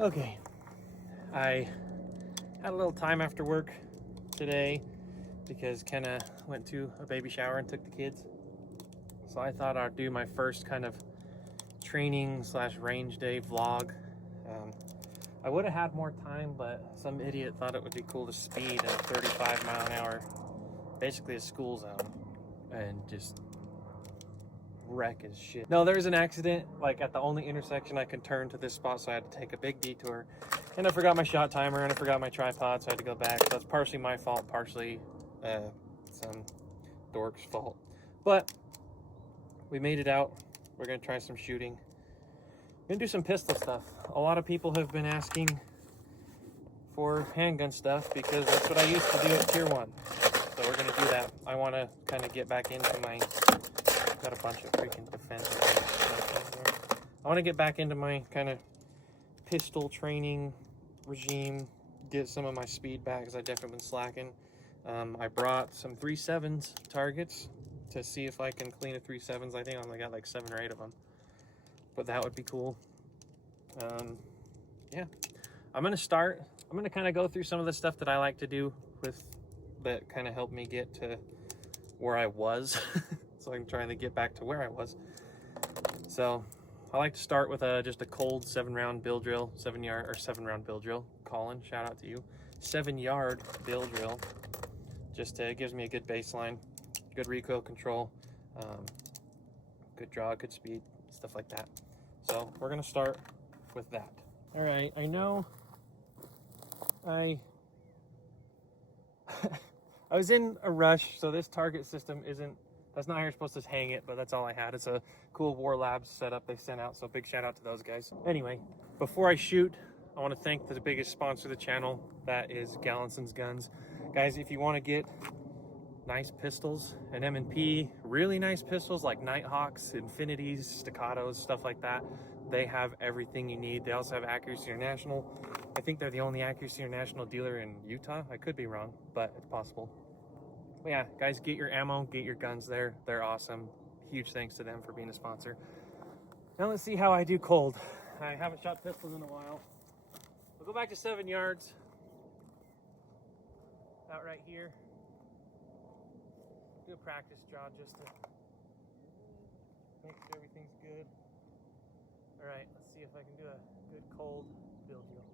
Okay, I had a little time after work today because Kenna went to a baby shower and took the kids. So I thought I'd do my first kind of training slash range day vlog. I would have had more time, but some idiot thought it would be cool to speed at 35 mile an hour, basically a school zone, and just wreck his shit. No, there was an accident like at the only intersection I could turn to this spot, so I had to take a big detour, and I forgot my shot timer and I forgot my tripod, so I had to go back. So that's partially my fault, partially some dork's fault, but we made it out. We're gonna try some shooting. We're gonna do some pistol stuff. A lot of people have been asking for handgun stuff because that's what I used to do at Tier 1. So we're gonna do that. I wanna kind of get back into my, got a bunch of freaking defense stuff. I wanna get back into my kind of pistol training regime, get some of my speed back because I've definitely been slacking. I brought some 3.7s targets to see if I can clean a 3.7s. I think I only got like 7 or 8 of them, but that would be cool. Yeah, I'm gonna kind of go through some of the stuff that I like to do with that kind of helped me get to where I was. So I'm trying to get back to where I was. So I like to start with just a cold 7-round bill drill, 7-round bill drill. Colin, shout out to you. 7-yard bill drill. Just it gives me a good baseline, good recoil control, good draw, good speed, stuff like that. So we're gonna start with that. All right, I know I was in a rush, so this target system that's not how you're supposed to hang it, but that's all I had. It's a cool War Labs setup they sent out, so big shout out to those guys. Anyway, before I shoot, I want to thank the biggest sponsor of the channel, that is Gallinson's Guns. Guys, if you want to get nice pistols, an M&P, really nice pistols like Nighthawks, Infinities, Staccatos, stuff like that, they have everything you need. They also have Accuracy International. I think they're the only Accuracy International dealer in Utah. I could be wrong, but it's possible. But yeah, guys, get your ammo, get your guns there. They're awesome. Huge thanks to them for being a sponsor. Now let's see how I do cold. I haven't shot pistols in a while. We'll go back to 7 yards. About right here. Do a practice draw just to make sure everything's good. All right, let's see if I can do a good cold bill drill.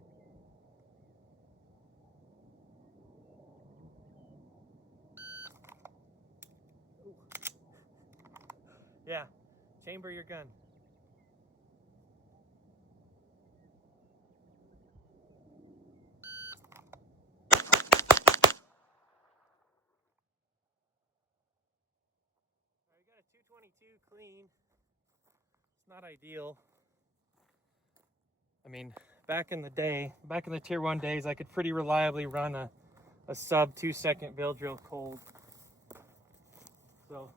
Ooh. Yeah, chamber your gun. All right, we got a 222 clean. It's not ideal. I mean, back in the Tier 1 days, I could pretty reliably run a sub 2-second bill drill cold. So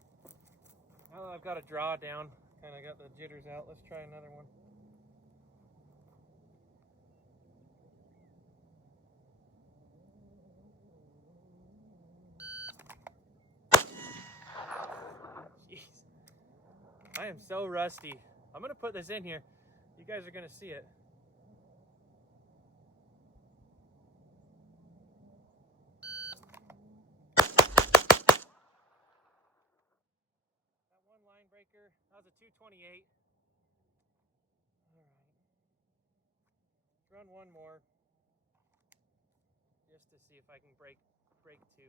now that I've got a draw down, kind of got the jitters out, let's try another one. Jeez, I am so rusty. I'm gonna put this in here. You guys are gonna see it. That one line breaker, that was a 228. All right. Let's run one more, just to see if I can break 2.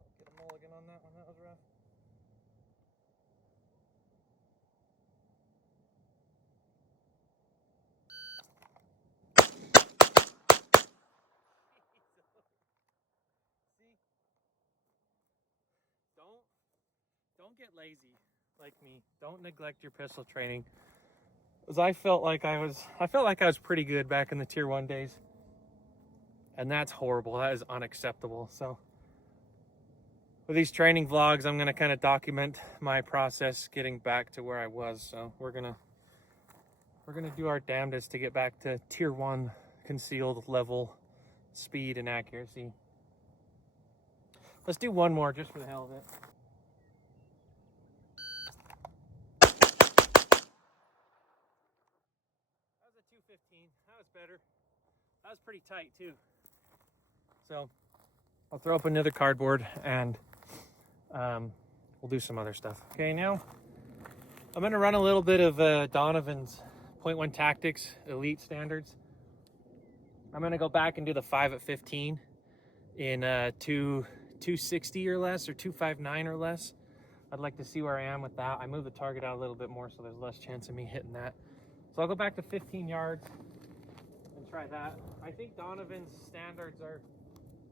I'll get a mulligan on that one. That was rough. See? Don't get lazy like me. Don't neglect your pistol training. Because I felt like I was pretty good back in the Tier 1 days. And that's horrible. That is unacceptable. So with these training vlogs, I'm gonna kind of document my process getting back to where I was. So we're gonna do our damnedest to get back to Tier 1 concealed level speed and accuracy. Let's do one more just for the hell of it. pretty tight too. So I'll throw up another cardboard and we'll do some other stuff. Okay, now I'm gonna run a little bit of Donovan's .1 Tactics Elite Standards. I'm gonna go back and do the 5 at 15 in 260 or less, or 259 or less. I'd like to see where I am with that. I moved the target out a little bit more, so there's less chance of me hitting that. So I'll go back to 15 yards and try that. I think Donovan's standards are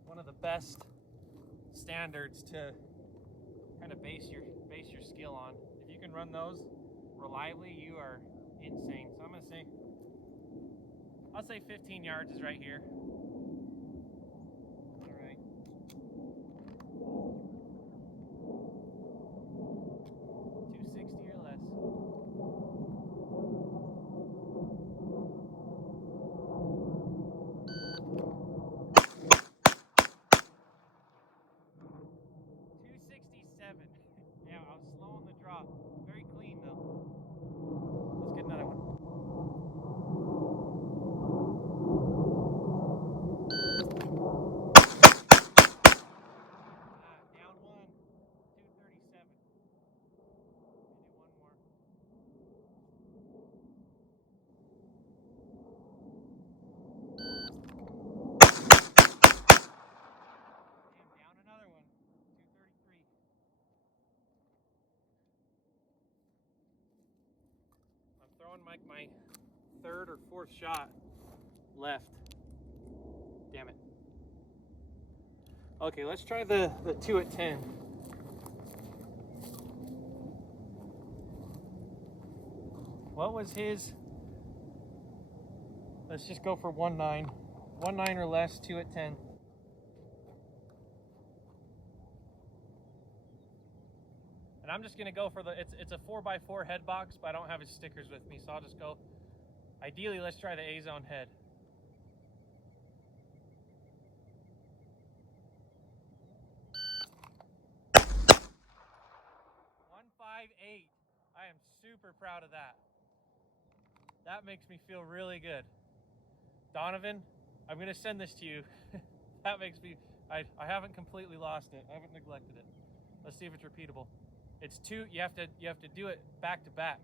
one of the best standards to kind of base your skill on. If you can run those reliably, you are insane. So I'm gonna say, I'll say 15 yards is right here. All right. 260 or less. Yeah, I was slow on the draw. Very clean though. Let's get another one. Down one. 237. Maybe one more. Damn, down another one. 233. I'm throwing my third or fourth shot left. Damn it. Okay, let's try the 2 at 10. What was his? Let's just go for 1.9. 1.9 or less, 2 at 10. And I'm just gonna go for it's a 4x4 head box, but I don't have his stickers with me, so I'll just go. Ideally, let's try the A-zone head. 158. I am super proud of that. That makes me feel really good. Donovan, I'm gonna send this to you. That makes me, I haven't completely lost it. I haven't neglected it. Let's see if it's repeatable. It's two, you have to do it back to back.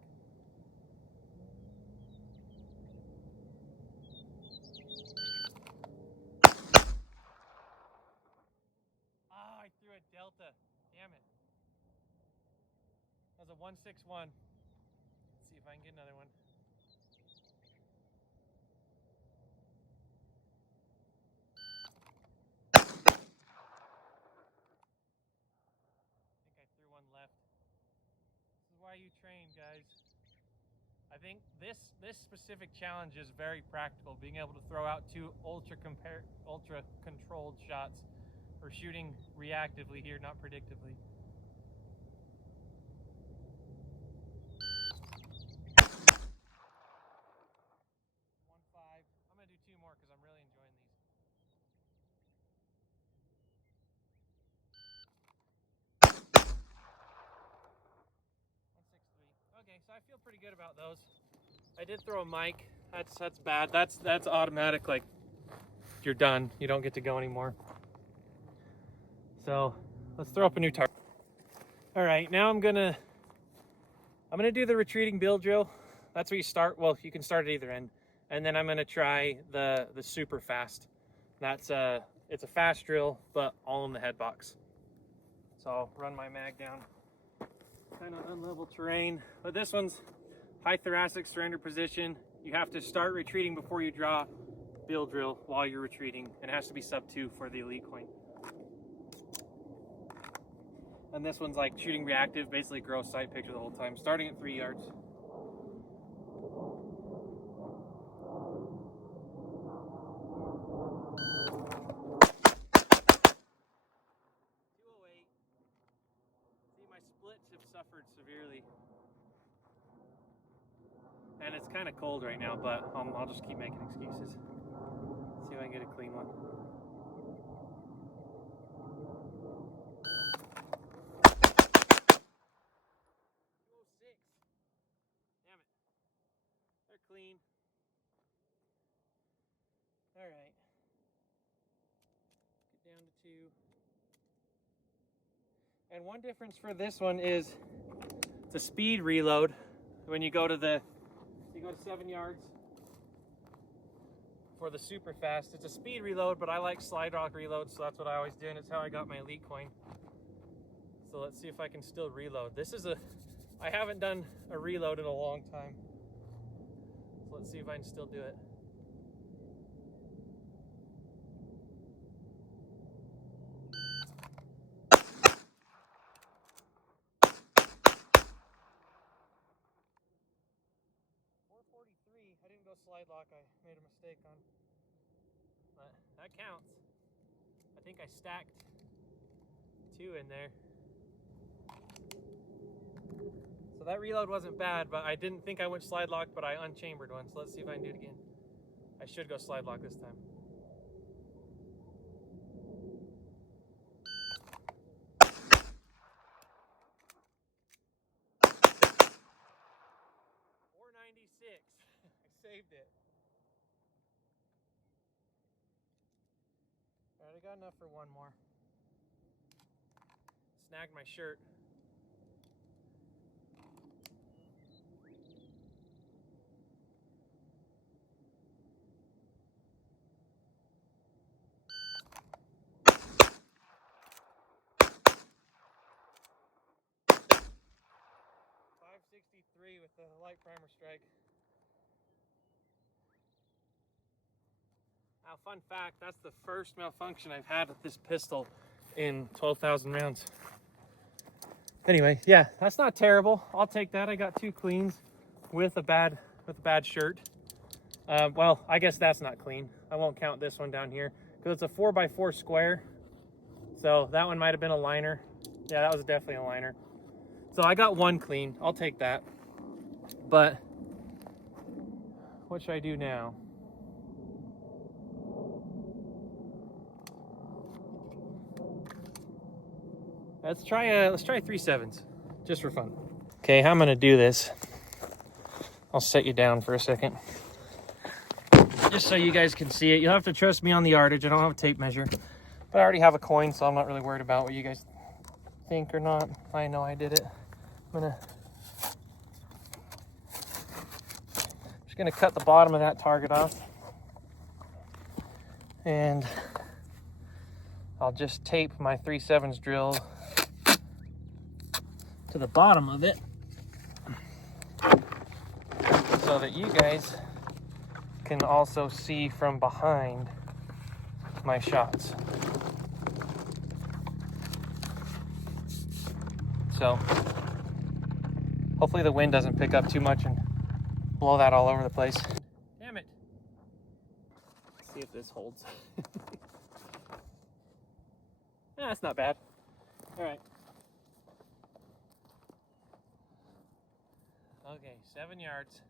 Oh, I threw a delta. Damn it. That was a 161. Let's see if I can get another one. I think I threw one left. This is why you train, guys. I think this specific challenge is very practical. Being able to throw out two ultra controlled shots, or shooting reactively here, not predictively. 1.5. I'm gonna do two more because I'm really enjoying these. 1.63. Okay, so I feel pretty good about those. I did throw a mic. That's bad. That's automatic. Like, you're done. You don't get to go anymore. So let's throw up a new target. All right, now I'm gonna do the retreating build drill. That's where you start. Well, you can start at either end, and then I'm gonna try the super fast. That's it's a fast drill, but all in the head box. So I'll run my mag down, kind of unlevel terrain. But this one's high thoracic surrender position. You have to start retreating before you draw build drill while you're retreating, and it has to be sub 2 for the elite coin. And this one's like shooting reactive, basically gross sight picture the whole time, starting at 3 yards. 208. See, my splits have suffered severely. And it's kind of cold right now, but I'll just keep making excuses. See if I can get a clean one. 206. Damn it. They're clean. All right. And one difference for this one is the speed reload. When you go to 7 yards for the super fast. It's a speed reload, but I like slide rock reload, so that's what I always do, and it's how I got my elite coin. So let's see if I can still reload. I haven't done a reload in a long time. So let's see if I can still do it. I didn't go slide lock. I made a mistake on, but that counts. I think I stacked 2 in there. So that reload wasn't bad, but I didn't think I went slide lock, but I unchambered one. So let's see if I can do it again. I should go slide lock this time. .496. I saved it. All right, I got enough for one more. Snagged my shirt. .563 with the light primer strike. Now, fun fact, that's the first malfunction I've had with this pistol in 12,000 rounds. Anyway, yeah, that's not terrible. I'll take that. I got 2 cleans with a bad shirt. Well, I guess that's not clean. I won't count this one down here because it's a 4x4 square. So that one might have been a liner. Yeah, that was definitely a liner. So I got 1 clean. I'll take that. But what should I do now? Let's try 3/7 just for fun. Okay, how I'm gonna do this, I'll set you down for a second just so you guys can see it. You'll have to trust me on the yardage. I don't have a tape measure, but I already have a coin, so I'm not really worried about what you guys think or not. I know I did it. Just gonna cut the bottom of that target off, and I'll just tape my 3/7 drill to the bottom of it so that you guys can also see from behind my shots. So hopefully the wind doesn't pick up too much and blow that all over the place. Damn it. Let's see if this holds. Yeah, that's not bad. All right. Okay, 7 yards,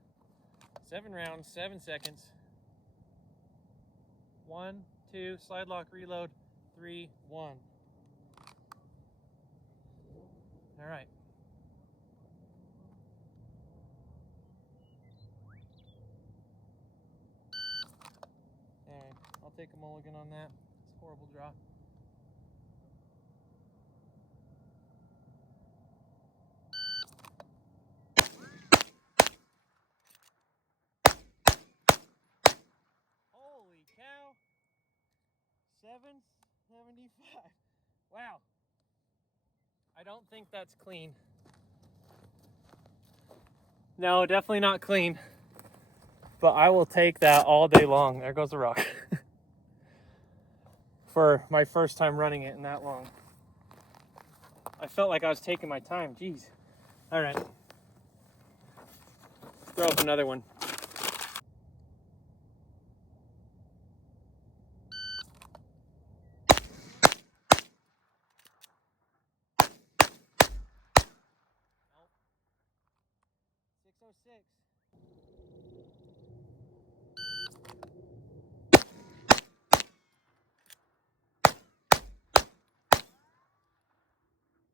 7 rounds, 7 seconds. 1, 2, slide lock, reload, 3, 1. All right. All right, I'll take a mulligan on that. It's a horrible draw. Holy cow. 775. Wow. I don't think that's clean. No, definitely not clean. But I will take that all day long. There goes the rock. For my first time running it in that long. I felt like I was taking my time. Jeez. All right. Throw up another one. Nope. 606.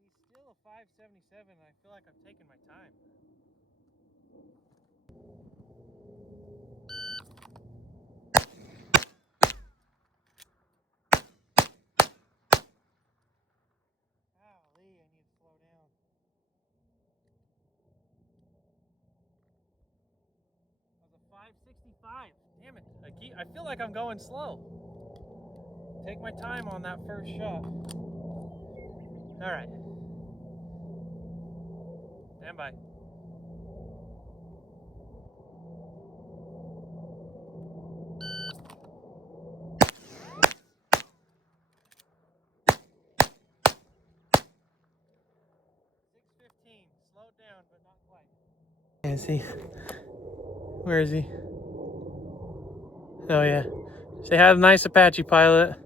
He's still a 577, and I feel like I'm taking my time. Golly, I need 565. Damn it. I feel like I'm going slow. Take my time on that first shot. All right. Stand by. Slowed down, but not quite. Is he? Where is he? Oh yeah. Say hi to the nice Apache pilot.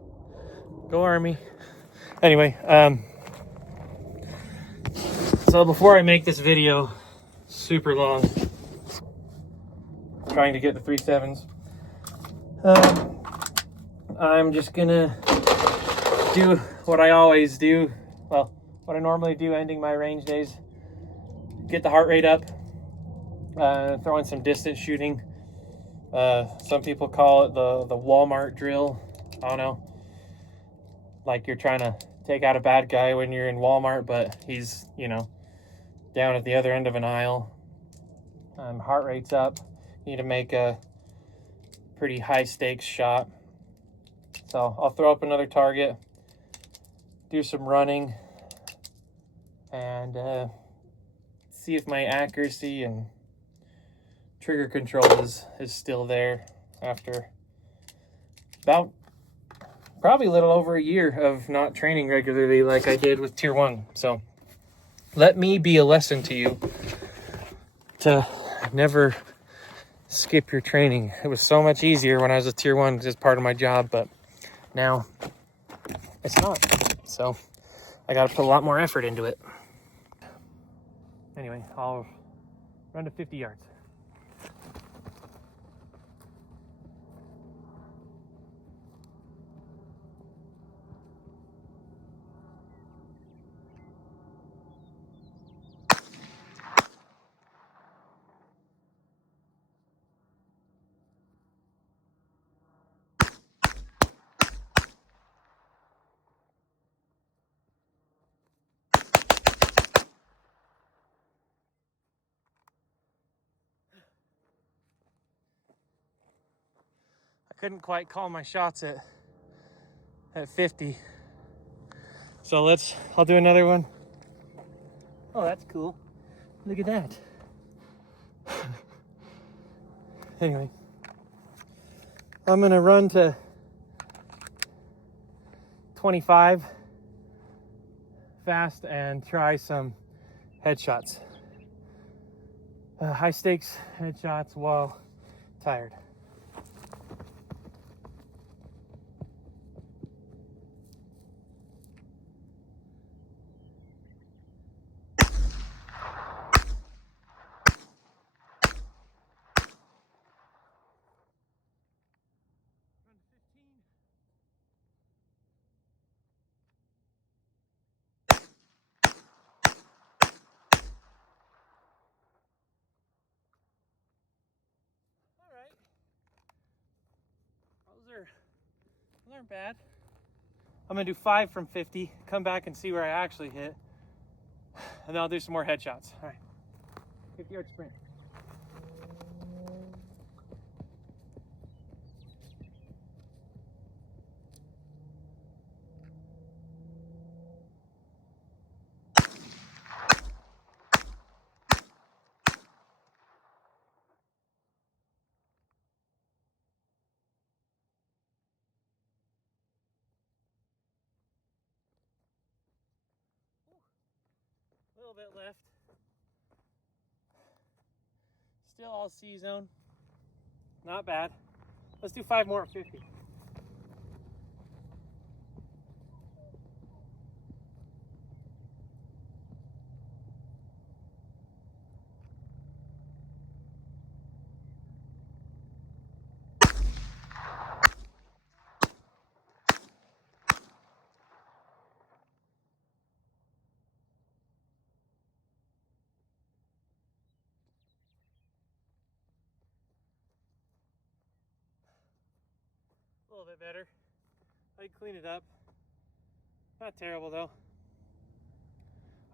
Go Army. Anyway, so before I make this video super long, trying to get the 3.7s, I'm just gonna do what I always do. Well, what I normally do ending my range days. Get the heart rate up, throw in some distance shooting. Some people call it the Walmart drill. I don't know. Like you're trying to take out a bad guy when you're in Walmart, but he's, you know, down at the other end of an aisle. Heart rate's up. You need to make a pretty high stakes shot. So I'll throw up another target, do some running, and see if my accuracy and trigger control is still there after about probably a little over a year of not training regularly like I did with Tier 1. So let me be a lesson to you to never skip your training. It was so much easier when I was a Tier 1 because it's part of my job, but now it's not. So I got to put a lot more effort into it. Anyway, I'll run to 50 yards. I couldn't quite call my shots at 50. So I'll do another one. Oh, that's cool. Look at that. Anyway, I'm gonna run to 25 fast and try some headshots. High stakes headshots while tired. Those aren't bad. I'm gonna do 5 from 50, come back and see where I actually hit, and then I'll do some more headshots. All right, 50-yard sprint. A little bit left. Still all C zone. Not bad. Let's do 5 more at 50. A little bit better. I'd clean it up. Not terrible though. All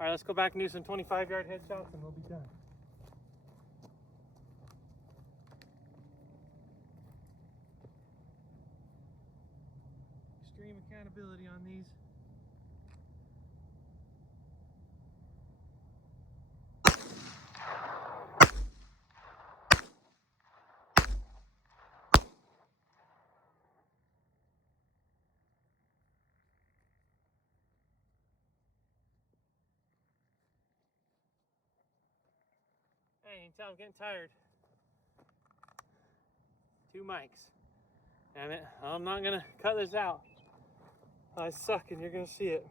right, let's go back and do some 25-yard headshots and we'll be done. reliability on these. Hey, you can tell I'm getting tired. 2 mics. Damn it, I'm not gonna cut this out. I suck and you're gonna see it.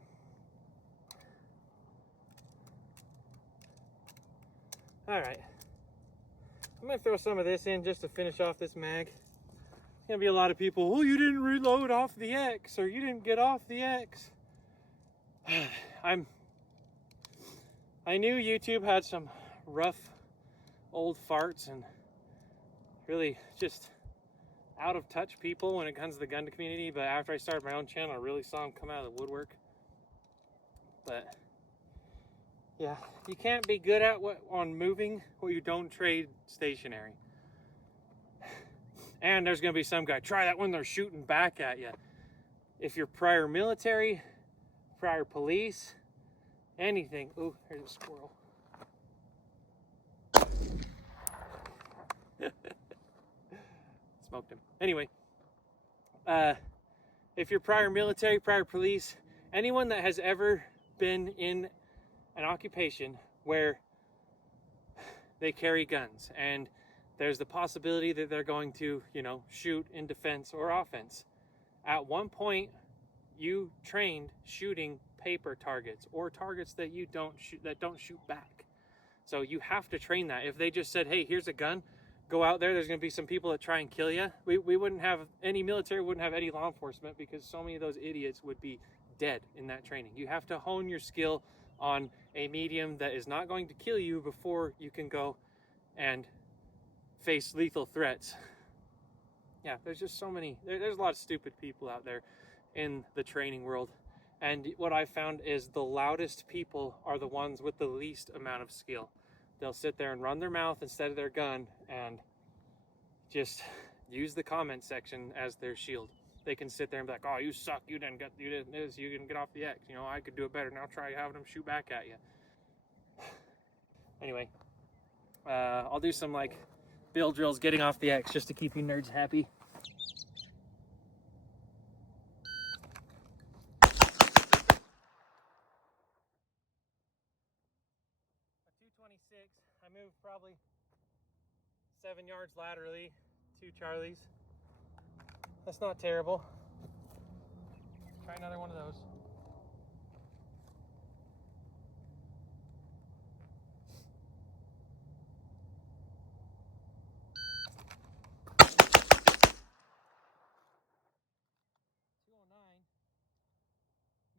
Alright. I'm gonna throw some of this in just to finish off this mag. There's gonna be a lot of people, oh, you didn't reload off the X, or you didn't get off the X. I knew YouTube had some rough old farts and really just out of touch people when it comes to the gun community, but after I started my own channel, I really saw them come out of the woodwork. But yeah, you can't be good at on moving what you don't trade stationary. And there's gonna be some guy, try that when they're shooting back at you. If you're prior military, prior police, anything. Ooh, there's a squirrel. Smoked him. Anyway, if you're prior military, prior police, anyone that has ever been in an occupation where they carry guns and there's the possibility that they're going to, shoot in defense or offense. At one point, you trained shooting paper targets or targets that you don't shoot back. So you have to train that. If they just said, hey, here's a gun, go out there, there's going to be some people that try and kill you. We wouldn't have any military, wouldn't have any law enforcement, because so many of those idiots would be dead in that training. You have to hone your skill on a medium that is not going to kill you before you can go and face lethal threats. Yeah, there's just so many, there's a lot of stupid people out there in the training world. And what I found is the loudest people are the ones with the least amount of skill. They'll sit there and run their mouth instead of their gun and just use the comment section as their shield. They can sit there and be like, oh, you suck, you didn't this, you didn't get off the X, I could do it better, now try having them shoot back at you. Anyway, I'll do some build drills getting off the X just to keep you nerds happy. I moved probably 7 yards laterally, 2 Charlies. That's not terrible. Try another one of those.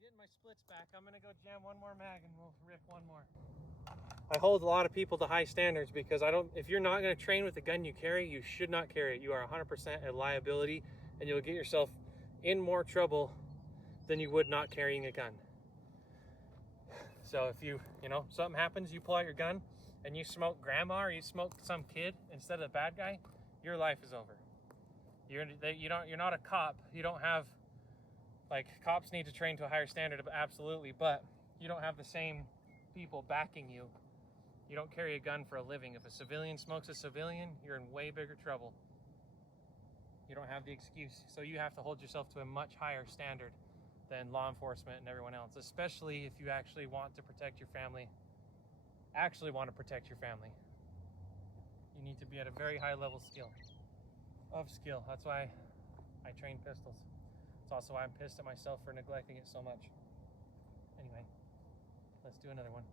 Getting my splits back. I'm gonna go jam one more mag and we'll rip one more. I hold a lot of people to high standards because if you're not gonna train with the gun you carry, you should not carry it. You are 100% a liability and you'll get yourself in more trouble than you would not carrying a gun. So if something happens, you pull out your gun and you smoke grandma or you smoke some kid instead of the bad guy, your life is over. You're not a cop. You don't have, cops need to train to a higher standard, absolutely, but you don't have the same people backing you. You don't carry a gun for a living. If a civilian smokes a civilian, you're in way bigger trouble. You don't have the excuse. So you have to hold yourself to a much higher standard than law enforcement and everyone else, especially if you actually want to protect your family. You need to be at a very high level of skill. That's why I train pistols. It's also why I'm pissed at myself for neglecting it so much. Anyway, let's do another one.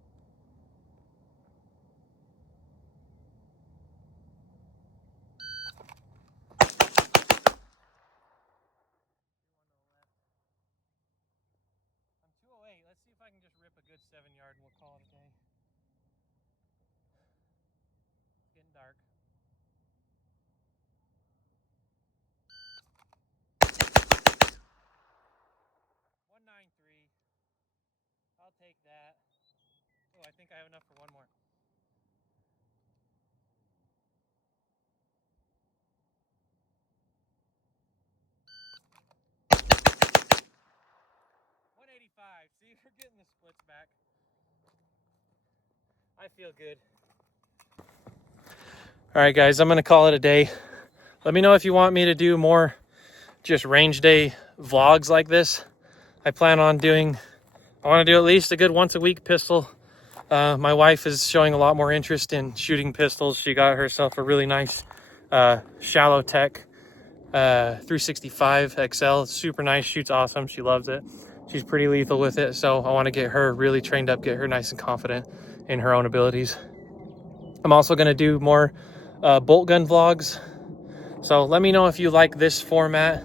I'm 208. Let's see if I can just rip a good 7 yard and we'll call it a day. It's getting dark. 193. I'll take that. Oh, I think I have enough for one more. for getting the splits back. I feel good. All right, guys, I'm gonna call it a day. Let me know if you want me to do more just range day vlogs like this. I plan on doing, I want to do at least a good once a week pistol. My wife is showing a lot more interest in shooting pistols. She got herself a really nice shallow tech 365 XL. It's super nice, shoots awesome. She loves it. She's pretty lethal with it. So I want to get her really trained up, get her nice and confident in her own abilities. I'm also going to do more bolt gun vlogs. So let me know if you like this format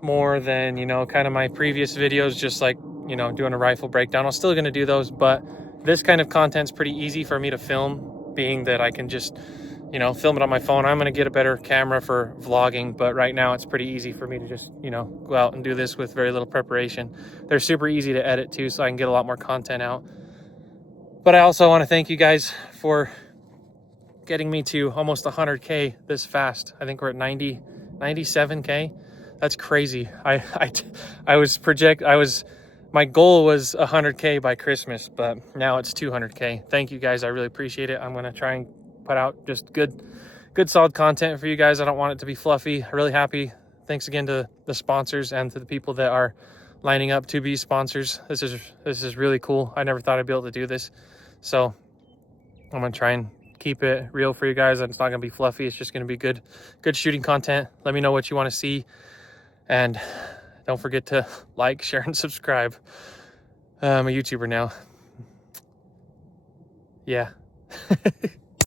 more than, you know, kind of my previous videos, just like, you know, doing a rifle breakdown. I'm still going to do those, but this kind of content's pretty easy for me to film, being that I can just, you know, film it on my phone. I'm going to get a better camera for vlogging, but right now it's pretty easy for me to just, you know, go out and do this with very little preparation. They're super easy to edit too, so I can get a lot more content out. But I also want to thank you guys for getting me to almost 100K this fast. I think we're at 97K. That's crazy. My goal was 100K by Christmas, but now it's 200K. Thank you guys. I really appreciate it. I'm going to try and put out just good solid content for you guys. I don't want it to be fluffy. I'm really happy. Thanks again to the sponsors and to the people that are lining up to be sponsors. This is really cool. I never thought I'd be able to do this. So I'm going to try and keep it real for you guys. It's not going to be fluffy. It's just going to be good shooting content. Let me know what you want to see. And don't forget to like, share, and subscribe. I'm a YouTuber now. Yeah.